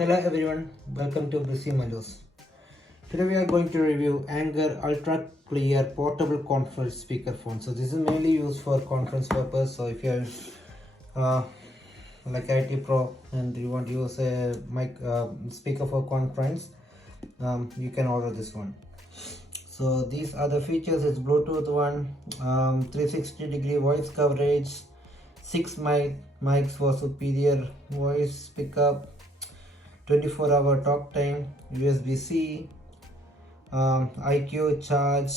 Hello everyone, welcome to Busy Malus. Today we are going to review Anker Ultra Clear Portable Conference Speakerphone. So this is mainly used for conference purpose. So if you are like IT pro and you want to use a mic speaker for conference, you can order this one. So these are the features. It's Bluetooth one, 360-degree voice coverage, 6 mics for superior voice pickup, 24-hour talk time, USB-C, IQ charge,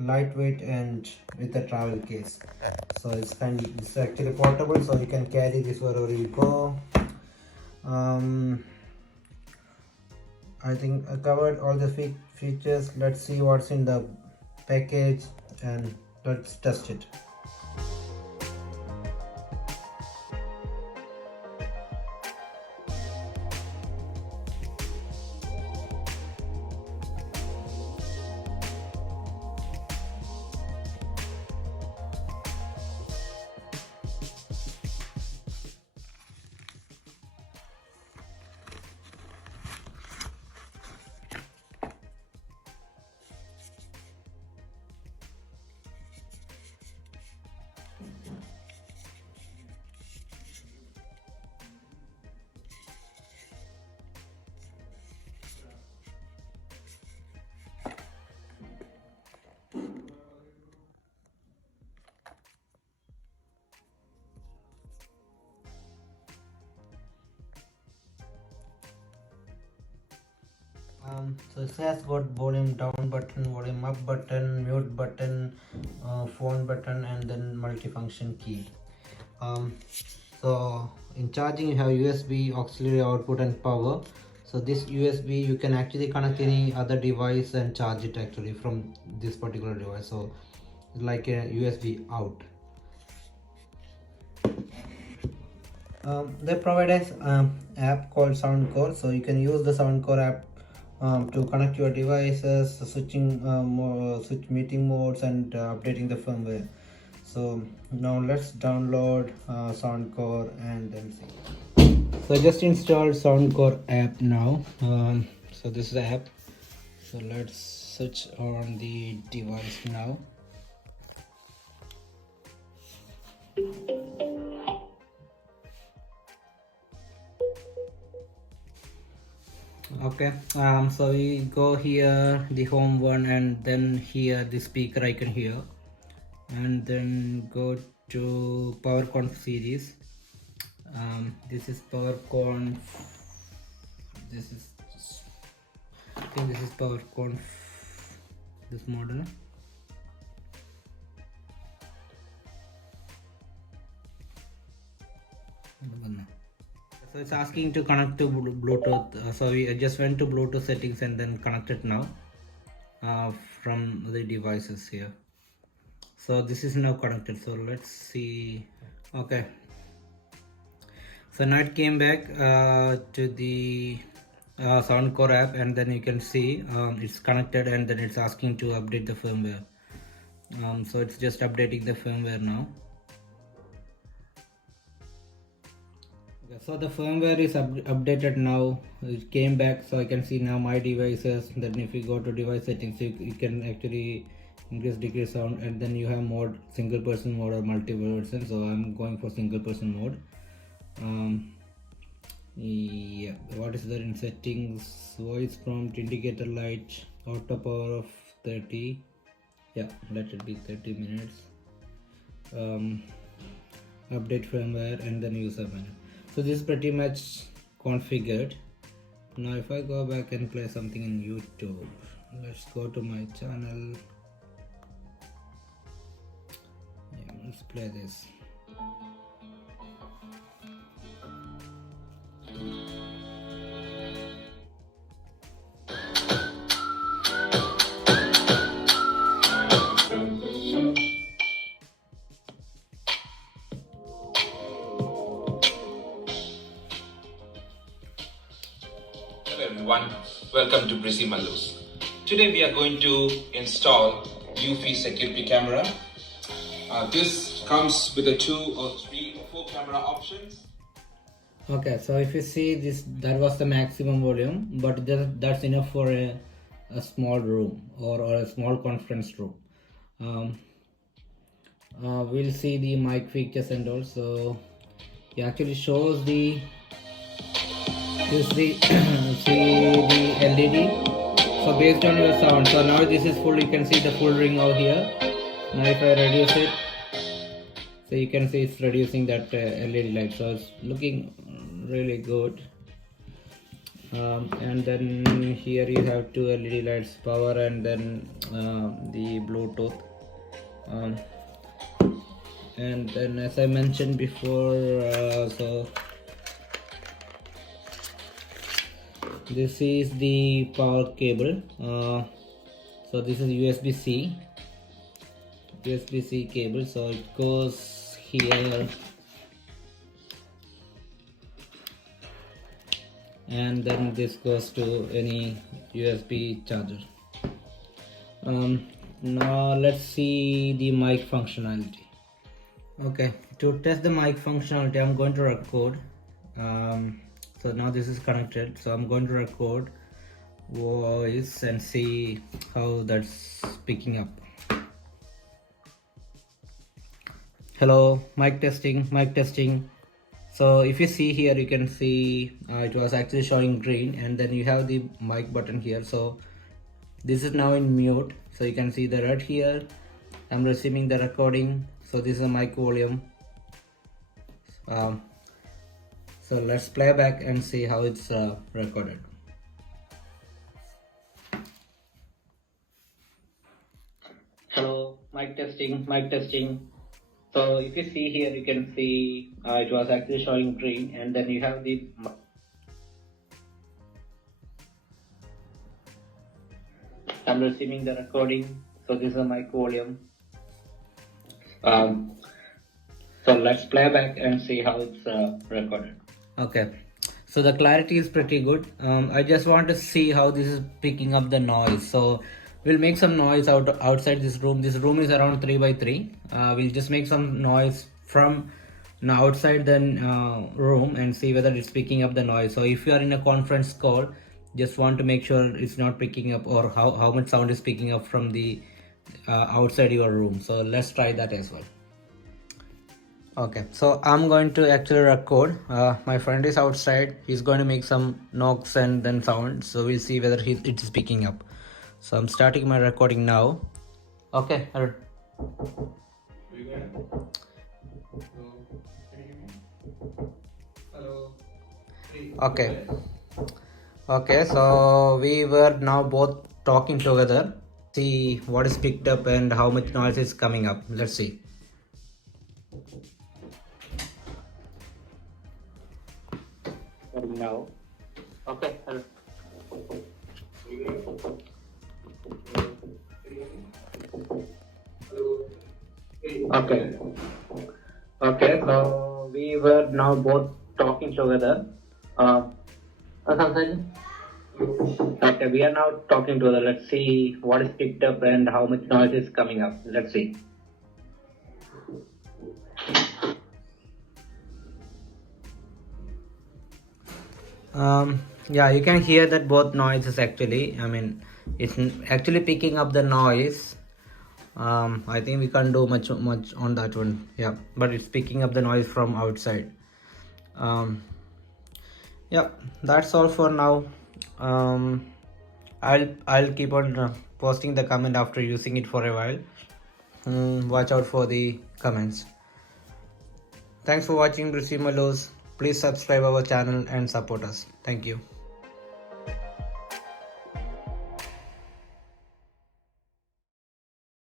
lightweight and with a travel case. So it's actually portable, so you can carry this wherever you go. I think I covered all the features. Let's see what's in the package and let's test it. So it has got volume down button, volume up button, mute button, phone button, and then multifunction key. So in charging you have USB auxiliary output and power. So this USB you can actually connect any other device and charge it actually from this particular device. So like a USB out. They provide an app called Soundcore, so you can use the Soundcore app to connect your devices, switching switch meeting modes and updating the firmware. So now let's download Soundcore and then see. So I just installed Soundcore app now. So this is the app. So let's switch on the device now. Okay, so we go here, the home one, and then here the speaker icon here, and then go to PowerConf series. This is PowerConf. I think this is PowerConf. This model. So it's asking to connect to Bluetooth. So we just went to Bluetooth settings and then connect it now from the devices here. So this is now connected. So let's see. Okay. So now it came back to the Soundcore app, and then you can see it's connected, and then it's asking to update the firmware. So it's just updating the firmware now. So the firmware is updated now. It came back, so I can see now my devices. Then if you go to device settings, you can actually increase decrease sound, and then you have mode, single person mode or multiple version. So I'm going for single person mode. Yeah, what is there in settings? Voice prompt, indicator light, auto power of 30. Yeah, let it be 30 minutes. Update firmware and then user manual. So this is pretty much configured. Now if I go back and play something in YouTube, let's go to my channel. Yeah, let's play this. Hello everyone, welcome to Busy Malus. Today we are going to install UFI security camera. This comes with a 2 or 3 or 4 camera options. Okay, so if you see this, that was the maximum volume, but that's enough for a small room or a small conference room. We'll see the mic features and also it actually shows the this the see the LED. So based on your sound, so now this is full. You can see the full ring out here. Now if I reduce it, so you can see it's reducing that LED light, so it's looking really good. And then here you have two LED lights, power and then the Bluetooth. And then as I mentioned before, so this is the power cable. So this is USB-C cable, so it goes here and then this goes to any USB charger. Now let's see the mic functionality. Okay, to test the mic functionality, I'm going to record. So now this is connected, so I'm going to record voice and see how that's picking up. Hello, mic testing. So if you see here, you can see it was actually showing green, and then you have the mic button here. So this is now in mute, so you can see the red here. I'm receiving the recording, so this is a mic volume. So let's play back and see how it's recorded. Hello, mic testing. So if you see here, you can see it was actually showing green, and then you have the I'm receiving the recording, so this is a mic volume. So let's play back and see how it's recorded. Okay, so the clarity is pretty good. I just want to see how this is picking up the noise. So we'll make some noise outside this room. This room is around 3 by 3. We'll just make some noise from outside the room and see whether it's picking up the noise. So if you are in a conference call, just want to make sure it's not picking up, or how much sound is picking up from the outside your room. So let's try that as well. Okay, so I'm going to actually record. My friend is outside. He's going to make some knocks and then sound. So we'll see whether it is picking up. So I'm starting my recording now. Okay. Okay. Okay, so we were now both talking together. See what is picked up and how much noise is coming up. Let's see. Now. Okay. Okay. Okay, so we were now both talking together. Okay, we are now talking together. Let's see what is picked up and how much noise is coming up. Let's see. Yeah, you can hear that both noises actually. I mean, it's actually picking up the noise. I think we can't do much on that one. Yeah, but it's picking up the noise from outside. Yeah, that's all for now. I'll keep on posting the comment after using it for a while. Watch out for the comments. Thanks for watching Brisim Mallows. Please subscribe our channel and support us. Thank you.